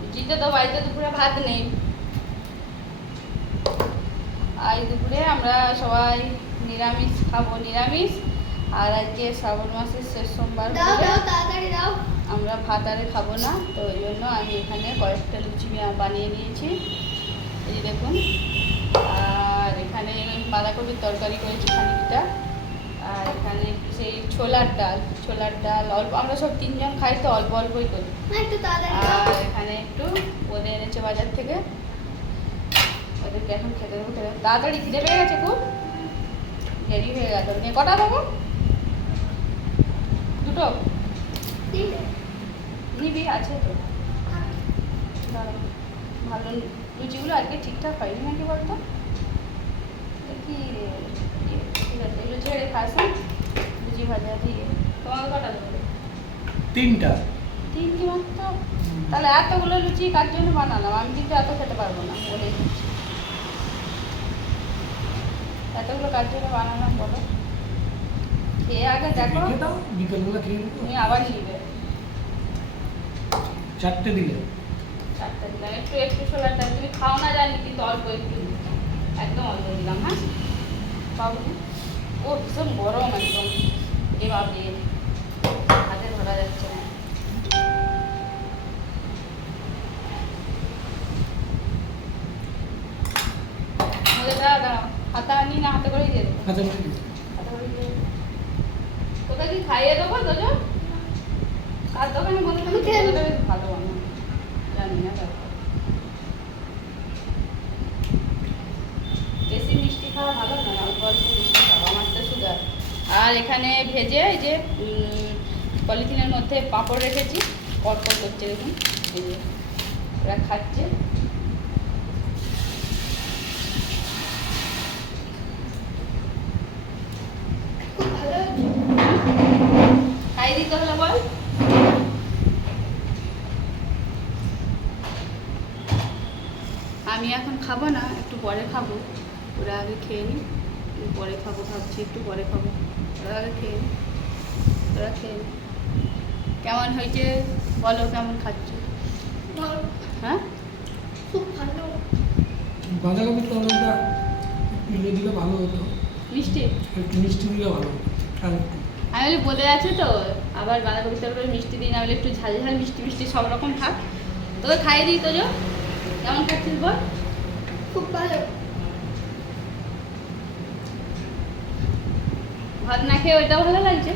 লুচিতে তো বাড়িতে দুপুরে ভাত নেই, আজ দুপুরে আমরা সবাই নিরামিষ খাবো, নিরামিষ। আর আজকে শ্রাবণ মাসের শেষ সোমবার আমরা ভাত আরে খাবো না, তো ওই জন্য আমি এখানে কয়েকটা লুচি বানিয়ে নিয়েছি, এই দেখুন। আর এখানে বাঁধাকপির তরকারি করেছি খানিকটা, আর এখানে একটু সেই ছোলার ডাল অল্প, আমরা সব তিনজন খাই তো অল্প অল্পই করি। আর এখানে একটু বোঁদে এনেছে বাজার থেকে, ওদেরকে এখন খেতে দেবো। তাড়াতাড়ি খিদে পেয়ে গেছে, খুব দেরি হয়ে গেল। নিয়ে কটা দেবো? দুটো নিবি? আছে তো, ভালো লুচিগুলো আজকে ঠিকঠাক হয়নি নাকি বলতো? দেখি ঠিক আছে, এগুলো ছেড়ে খাস। লুচি ভাজা দিয়ে তোমাকে কটা দেবো? তিনটে মাত্র? তাহলে এতগুলো লুচি কার জন্য বানালাম? আমি কিন্তু এত খেতে পারবো না, বলে দিচ্ছি। এতগুলো কার জন্য বানালাম বলো? খেয়ে আগে দেখো, বিকেলবেলা খেয়ে তুমি আবার নিবে। চারটে দিলাম, একটু একটু ছোলার ডাল তুমি খাও না জানি, কিন্তু অল্প একটু, একদম অল্প দিলাম। হ্যাঁ বাবু, ও ভীষণ গরম একদম, এ বাবু হাতে ধরা যাচ্ছে না। হাতা আনি না, হাতে করেই দিয়ে দেবো। তোকে কি খাইয়ে দেবো? তোজো কার দোকানে বলে ভালো বানাবো জানি না, বেশি মিষ্টি খাওয়া ভালো না, অল্প অল্প মিষ্টি খাওয়া, আমার তো সুগার। আর এখানে ভেজে এই যে পলিথিনের মধ্যে পাঁপড় রেখেছি, পরপর করছে দেখুন, এই যে ওরা খাচ্ছে। খাই দিতে হলো বল। আমি এখন খাবো না, একটু পরে খাবো, ওরা আগে খেয়ে নি, পরে খাবো ভাবছি, একটু পরে খাবো, ওরা আগে খেয়ে নি, ওরা খেয়ে নি। কেমন হয়েছে বলো, কেমন খাচ্ছ? হ্যাঁ খুব ভালো। বাঁধাকপির তরকারিটা মিলিয়ে দিলে ভালো হতো, মিষ্টি একটু মিষ্টি দিলে ভালো হতো। আর একটু আমি বলি বলে আছে তো, আবার বাঁধাকপির তরকারি মিষ্টি দিই না, বলে একটু ঝাল ঝাল মিষ্টি মিষ্টি সব রকম থাক। তোকে খাইয়ে দিই তো, কেমন খাচ্ছিস বল? খুব ভালো। ভাত না খেয়ে ওইটাও ভালো লাগছে?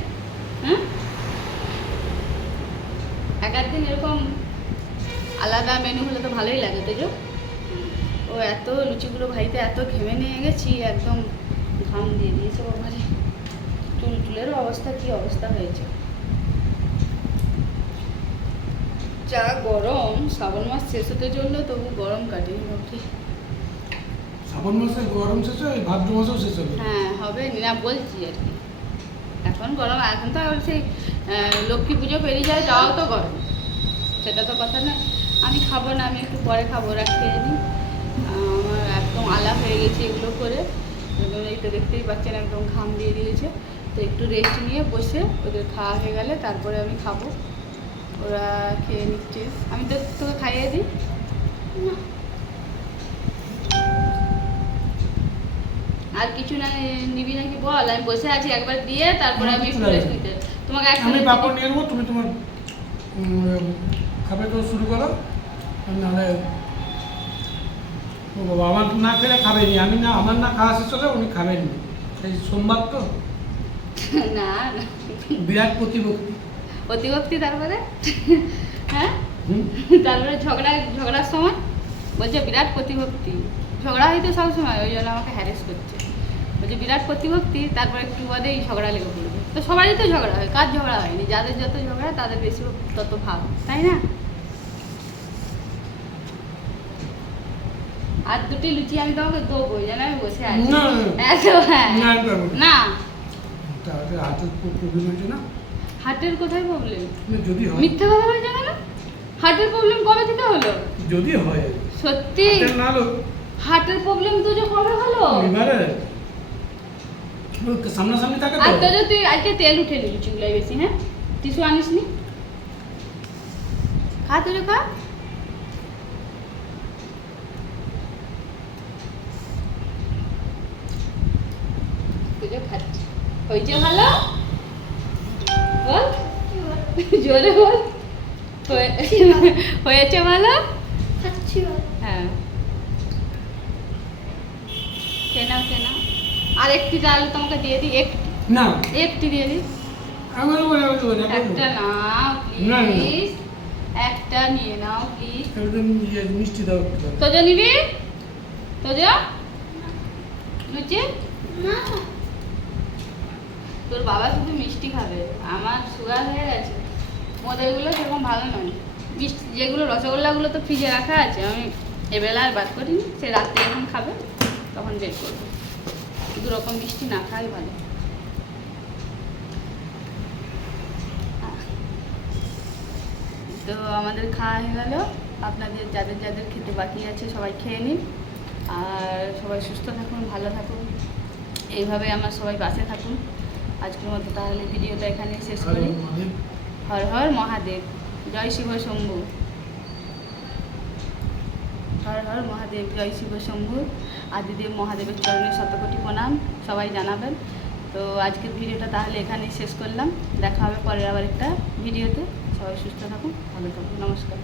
হ্যাঁ, এক দিন এরকম আলাদা মেনু হলে তো ভালোই লাগে। তো ও এত লুচিগুলো ভাইতে এত ঘেমে নিয়ে গেছি, একদম ঘাম দিয়ে দিয়েছে বাবারে, চুলেরও অবস্থা কি অবস্থা হয়েছে। যা গরম, শ্রাবণ মাস শেষ হতে চললো তবু গরম কাটেনি ভাবছি। শ্রাবণ মাসে গরম শেষ হয়, ভাদ্র মাসেও শেষ হবে। হ্যাঁ হবে না বলছি আর কি, এখন গরম। এখন তো আর সেই লক্ষ্মী পুজো পেরিয়ে যায়, যাওয়াও তো গরম, সেটা তো কথা না। আমি খাবো না, আমি একটু পরে খাবো, ওরা খেয়ে নিই। আমার একদম আলা হয়ে গেছে এগুলো করে, এই তো দেখতেই পাচ্ছেন একদম ঘাম দিয়ে দিয়েছে। তো একটু রেস্ট নিয়ে বসে ওদের খাওয়া হয়ে গেলে তারপরে আমি খাবো, ওরা খেয়ে নিচ্ছে। আমি তো তোকে খাইয়ে দিই না, আর কিছু না নিবি নাকি বল? আমি বসে আছি, একবার দিয়ে তারপরে আমি একটু রেস্ট নিতে। তোমাকে আমি পাপড় নিয়ে নেবো, তুমি তোমার খাবে তো শুরু করো, নাহলে ও বাবা আমার না খেলে খাবেনি, আমি না, আমার না খাওয়া শেষ হলে উনি খাবেননি। এই সোমবার তো না না, বিরাট প্রতিভক্তি। অতিভক্তি তারপরে হ্যাঁ, তারপরে ঝগড়ার সময় বলছে বিরাট প্রতিভক্তি। ঝগড়া হয়তো সবসময়, ওই জন্য আমাকে হ্যারেস করছে, বলছে বিরাট প্রতিভক্তি। তারপর একটু বাদেই ঝগড়া লেগে পড়বে। তো সবারই তো ঝগড়া হয়, কার ঝগড়া হয়নি? যাদের যত ঝগড়া তাদের বেশি তত ভাব, তাই না? আর দুটি লুচি আমি তোমাকে দেবো, যেন আমি বসে আছি। হ্যাঁ না, হার্টের কোথায় প্রবলেম? যদি হয়, মিথ্যা কথা বলছে কেন? হার্টের প্রবলেম কবে থেকে হলো? যদি হয় সত্যি হার্টের প্রবলেম তো যে কবে হলো? সামনাসামনি থাকে আর তো তুই আজকে তেল উঠে নিবি চুলায় বেশি। হ্যাঁ, টিস্যু আনিস নি? খা তুই খা। তুইও খাচ্ছি। হয়েছে ভালো? বল জোরে বল। হয়েছে ভালো? খাচ্ছি ভালো। হ্যাঁ খেয়ে নাও খেয়ে নাও। আর একটি ডাল তোমাকে দিয়ে দিই, না একটি দিয়ে দিই। আমার বলে একটা নাও না, না। প্লিজ, একটা নিয়ে নাও প্লিজ। একদম মিষ্টি দাও একটু। তোজো নিবি? তোজো লুচি? না তোর বাবা শুধু মিষ্টি খাবে, আমার সুগার হয়ে গেছে। মোদেরগুলো সেরকম ভালো নয়। মিষ্টি যেগুলো রসগোল্লাগুলো তো ফ্রিজে রাখা আছে, আমি এবেলা আর বার করিনি, সে রাত্রে যখন খাবে তখন বের করবো। দু রকম মিষ্টি না খাই ভালো। তো আমাদের খাওয়া হয়ে গেল। আপনাদের যাদের যাদের খেতে বাকি আছে সবাই খেয়ে নিন, আর সবাই সুস্থ থাকুন, ভালো থাকুন, এইভাবে আমার সবাই পাশে থাকুন। আজকের মতো তাহলে ভিডিওটা এখানে শেষ করি। হর হর মহাদেব, জয় শিব শম্ভু। হর হর মহাদেব, জয় শিব শম্ভু। আদিদেব মহাদেবের চরণে শতকোটি প্রণাম সবাই জানাবেন। তো আজকের ভিডিওটা তাহলে এখানেই শেষ করলাম। দেখা হবে পরের আবার একটা ভিডিওতে। সবাই সুস্থ থাকুন, ভালো থাকুন, নমস্কার।